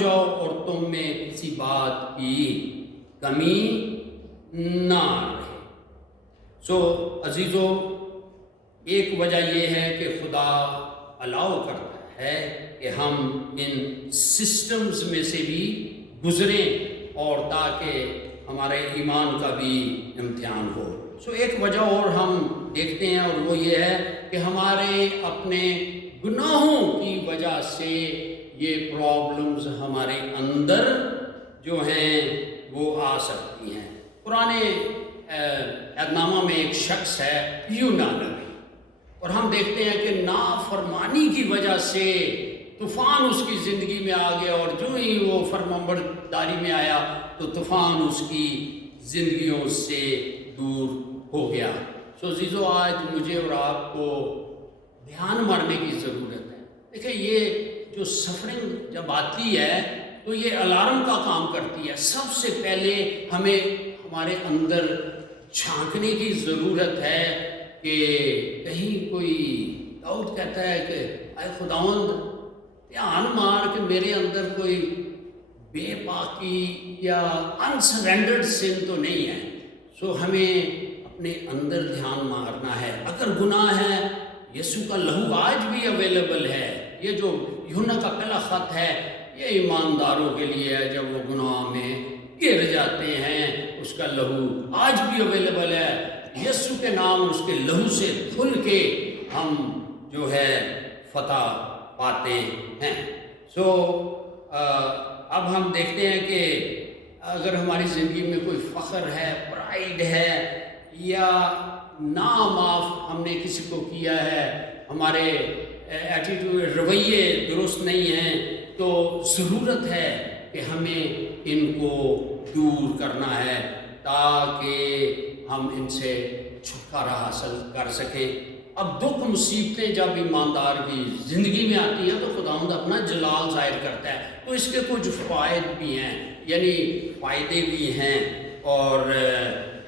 جاؤ اور تم میں کسی بات کی کمی نہ رہے۔ عزیزو، ایک وجہ یہ ہے کہ خدا الاؤ کرتا ہے کہ ہم ان سسٹمز میں سے بھی گزریں اور تاکہ ہمارے ایمان کا بھی امتحان ہو۔ ایک وجہ اور ہم دیکھتے ہیں اور وہ یہ ہے کہ ہمارے اپنے گناہوں کی وجہ سے یہ پرابلمز ہمارے اندر جو ہیں وہ آ سکتی ہیں۔ پرانے عہد نامہ میں ایک شخص ہے یونا نبی، اور ہم دیکھتے ہیں کہ نافرمانی کی وجہ سے طوفان اس کی زندگی میں آ گیا، اور جو ہی وہ فرمانبرداری میں آیا تو طوفان اس کی زندگیوں سے دور ہو گیا۔ عزیزو، آج مجھے اور آپ کو دھیان مارنے کی ضرورت ہے۔ دیکھیں، یہ جو سفرنگ جب آتی ہے تو یہ الارم کا کام کرتی ہے۔ سب سے پہلے ہمیں ہمارے اندر جھانکنے کی ضرورت ہے کہ کہیں کوئی داؤد کہتا ہے کہ اے خداوند، دھیان مار کہ میرے اندر کوئی بے پاکی یا انسرینڈرڈ سن تو نہیں ہے۔ ہمیں اپنے اندر دھیان مارنا ہے۔ اگر گناہ ہے، یسوع کا لہو آج بھی اویلیبل ہے۔ یہ جو یوحنا کا پہلا خط ہے، یہ ایمانداروں کے لیے ہے۔ جب وہ گناہ میں گر جاتے ہیں، اس کا لہو آج بھی اویلیبل ہے۔ یسوع کے نام، اس کے لہو سے کھل کے ہم جو ہے فتح پاتے ہیں۔ اب ہم دیکھتے ہیں کہ اگر ہماری زندگی میں کوئی فخر ہے، پرائیڈ ہے، یا نامعاف ہم نے کسی کو کیا ہے، ہمارے ایٹیٹیوڈ، رویے درست نہیں ہیں، تو ضرورت ہے کہ ہمیں ان کو دور کرنا ہے تاکہ ہم ان سے چھٹکارا حاصل کر سکیں۔ اب دکھ مصیبتیں جب ایماندار کی زندگی میں آتی ہیں تو خداوند اپنا جلال ظاہر کرتا ہے۔ تو اس کے کچھ فوائد بھی ہیں، یعنی فائدے بھی ہیں، اور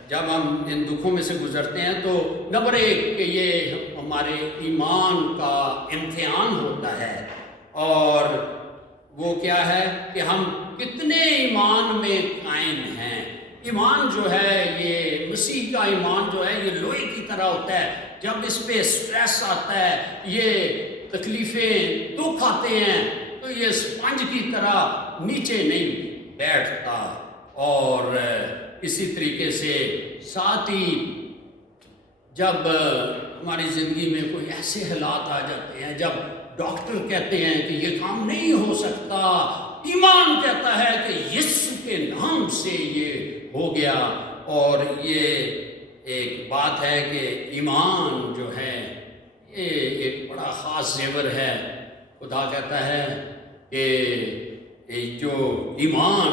جب ہم ان دکھوں میں سے گزرتے ہیں تو نمبر ایک کہ یہ ہمارے ایمان کا امتحان ہوتا ہے، اور وہ کیا ہے کہ ہم کتنے ایمان میں قائم ہیں۔ ایمان جو ہے، یہ مسیح کا ایمان جو ہے، یہ لوہے کی طرح ہوتا ہے۔ جب اس پہ سٹریس آتا ہے، یہ تکلیفیں، دکھ آتے ہیں، تو یہ اسپنج کی طرح نیچے نہیں بیٹھتا۔ اور اسی طریقے سے ساتھ ہی جب ہماری زندگی میں کوئی ایسے حالات آ جاتے ہیں، جب ڈاکٹر کہتے ہیں کہ یہ کام نہیں ہو سکتا، ایمان کہتا ہے کہ یسوع کے نام سے یہ ہو گیا۔ اور یہ ایک بات ہے کہ ایمان جو ہے یہ ایک بڑا خاص زیور ہے۔ خدا کہتا ہے کہ جو ایمان،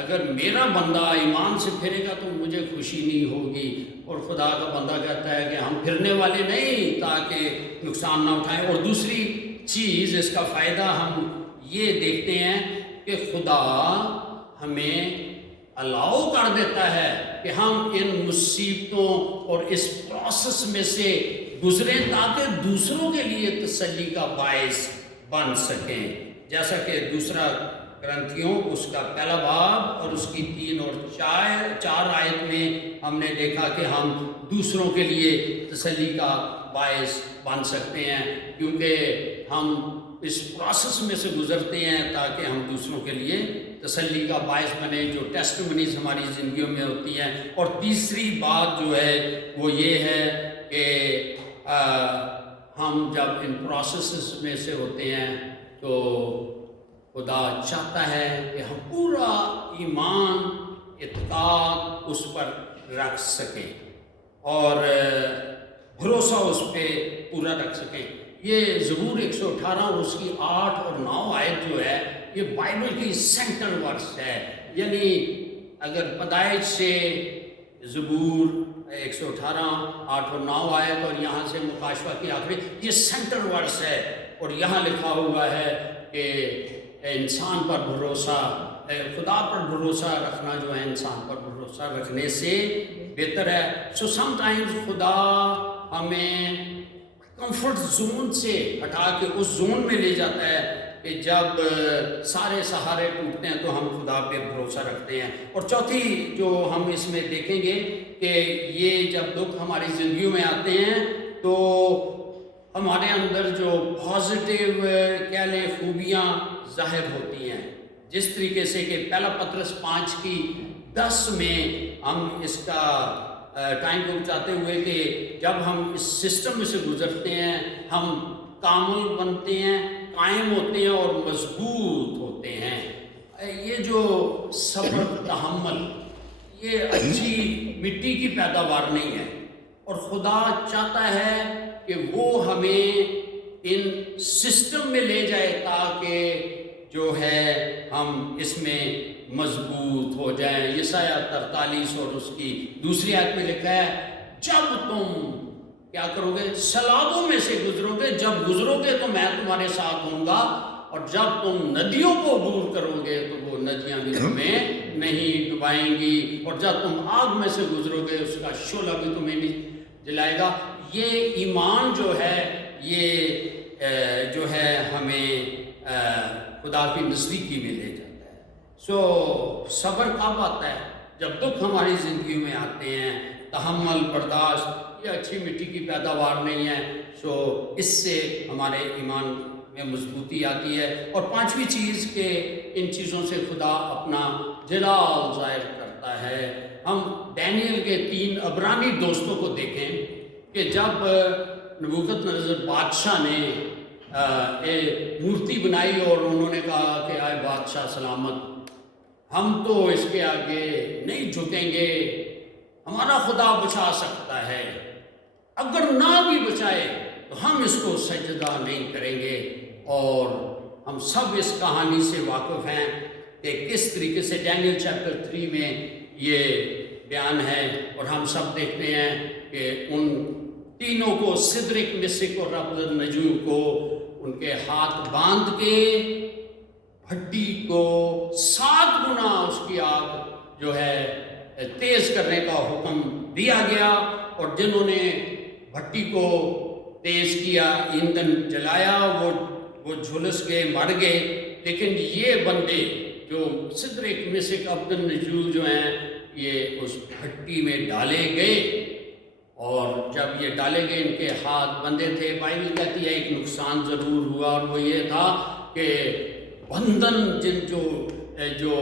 اگر میرا بندہ ایمان سے پھرے گا تو مجھے خوشی نہیں ہوگی، اور خدا کا بندہ کہتا ہے کہ ہم پھرنے والے نہیں تاکہ نقصان نہ اٹھائیں۔ اور دوسری چیز، اس کا فائدہ ہم یہ دیکھتے ہیں کہ خدا ہمیں الاؤ کر دیتا ہے کہ ہم ان مصیبتوں اور اس پروسیس میں سے گزریں تاکہ دوسروں کے لیے تسلی کا باعث بن سکیں۔ جیسا کہ دوسرا کرنتھیوں اس کا پہلا باب اور اس کی 3 اور 4 آیت میں ہم نے دیکھا کہ ہم دوسروں کے لیے تسلی کا باعث بن سکتے ہیں، کیونکہ ہم اس پروسیس میں سے گزرتے ہیں تاکہ ہم دوسروں کے لیے تسلی کا باعث بنے، جو ٹیسٹمنیز ہماری زندگیوں میں ہوتی ہیں۔ اور تیسری بات جو ہے وہ یہ ہے کہ ہم جب ان پروسیسز میں سے ہوتے ہیں تو خدا چاہتا ہے کہ ہم پورا ایمان، اعتقاد اس پر رکھ سکیں اور بھروسہ اس پہ پورا رکھ سکیں۔ یہ زبور 118 اور اس کی 8 اور 9 آیت جو ہے، یہ بائبل کی سینٹر ورس ہے۔ یعنی اگر پیدائش سے زبور 118 8 اور 9 آیت اور یہاں سے مکاشفہ کی آخری، یہ سینٹر ورس ہے، اور یہاں لکھا ہوا ہے کہ انسان پر بھروسہ، خدا پر بھروسہ رکھنا جو ہے انسان پر بھروسہ رکھنے سے بہتر ہے۔ سم ٹائمز خدا ہمیں کمفرٹ زون سے ہٹا کے اس زون میں لے جاتا ہے کہ جب سارے سہارے ٹوٹتے ہیں تو ہم خدا پہ بھروسہ رکھتے ہیں۔ اور چوتھی جو ہم اس میں دیکھیں گے کہ یہ جب دکھ ہماری زندگیوں میں آتے ہیں تو ہمارے اندر جو پازیٹیو کہہ لیں خوبیاں ظاہر ہوتی ہیں، جس طریقے سے کہ پہلا پطرس 5:10 میں ہم اس کا ٹائم کو بچاتے ہوئے کہ جب ہم اس سسٹم میں سے گزرتے ہیں ہم کامل بنتے ہیں، قائم ہوتے ہیں اور مضبوط ہوتے ہیں۔ یہ جو صبر تحمل یہ اچھی مٹی کی پیداوار نہیں ہے، اور خدا چاہتا ہے کہ وہ ہمیں ان سسٹم میں لے جائے تاکہ جو ہے ہم اس میں مضبوط ہو جائیں۔ یسایہ 43 اور اس کی دوسری آیت میں لکھا ہے، جب تم کیا کرو گے؟ سیلابوں میں سے گزرو گے، جب گزرو گے تو میں تمہارے ساتھ ہوں گا، اور جب تم ندیوں کو عبور کرو گے تو وہ ندیاں بھی تمہیں نہیں ڈبائیں گی، اور جب تم آگ میں سے گزرو گے اس کا شعلہ بھی تمہیں نہیں جلائے گا۔ یہ ایمان جو ہے یہ جو ہے ہمیں خدا کی نزدیکی میں لے جاتا ہے۔ صبر کب آتا ہے؟ جب دکھ ہماری زندگی میں آتے ہیں۔ تحمل، برداشت یہ اچھی مٹی کی پیداوار نہیں ہے، اس سے ہمارے ایمان میں مضبوطی آتی ہے۔ اور پانچویں چیز کہ ان چیزوں سے خدا اپنا جلال ظاہر کرتا ہے۔ ہم ڈینیل کے 3 عبرانی دوستوں کو دیکھیں کہ جب نبوکت نظر بادشاہ نے ایک مورتی بنائی اور انہوں نے کہا کہ آئے بادشاہ سلامت، ہم تو اس کے آگے نہیں جھکیں گے، ہمارا خدا بچا سکتا ہے، اگر نہ بھی بچائے تو ہم اس کو سجدہ نہیں کریں گے۔ اور ہم سب اس کہانی سے واقف ہیں کہ کس طریقے سے ڈینیل چیپٹر 3 میں یہ بیان ہے، اور ہم سب دیکھتے ہیں کہ ان تینوں کو سدرک، مسک اور عبدالنجو کو ان کے ہاتھ باندھ کے ہڈی کو 7 گنا اس کی آگ جو ہے تیز کرنے کا حکم دیا گیا، اور جنہوں نے بھٹی کو تیز کیا، ایندھن جلایا، وہ جھلس گئے، مر گئے۔ لیکن یہ بندے جو سدرک، مسک، عبدالنجو جو ہیں یہ اس بھٹی میں ڈالے گئے، اور جب یہ ڈالے گئے ان کے ہاتھ بندے تھے۔ بائبل کہتی ہے ایک نقصان ضرور ہوا، اور وہ یہ تھا کہ بندھن جو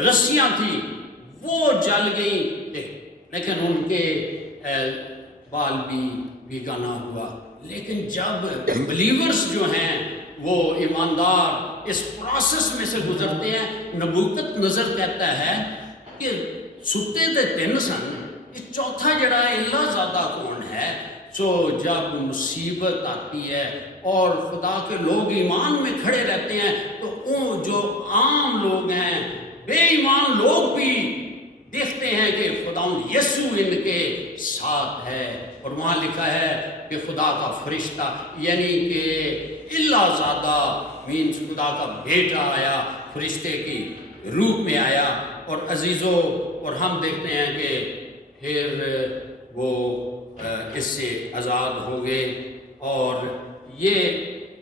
رسیاں تھیں وہ جل گئیں، لیکن ان کے بال بھی بھیگا نہ ہوا۔ لیکن جب بلیورز جو ہیں وہ ایماندار اس پروسیس میں سے گزرتے ہیں، نبوکت نظر کہتا ہے کہ ستے دے 3 سن، یہ چوتھا جڑا ہے اللہ زیادہ کون ہے؟ جب مصیبت آتی ہے اور خدا کے لوگ ایمان میں کھڑے رہتے ہیں تو وہ جو عام لوگ ہیں، بے ایمان لوگ بھی دیکھتے ہیں کہ خداوند یسوع ان کے ساتھ ہے۔ اور وہاں لکھا ہے کہ خدا کا فرشتہ یعنی کہ اللہ زادہ مینس خدا کا بیٹا آیا، فرشتے کی روپ میں آیا۔ اور عزیزو، اور ہم دیکھتے ہیں کہ پھر وہ اس سے آزاد ہو گئے، اور یہ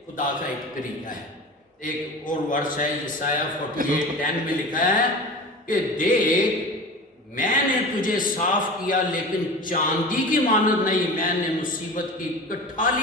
خدا کا ایک طریقہ ہے۔ ایک اور ورس ہے یسایہ 48:10 میں لکھا ہے کہ دیکھ میں نے تجھے صاف کیا لیکن چاندی کی مانند نہیں، میں نے مصیبت کی کٹھالی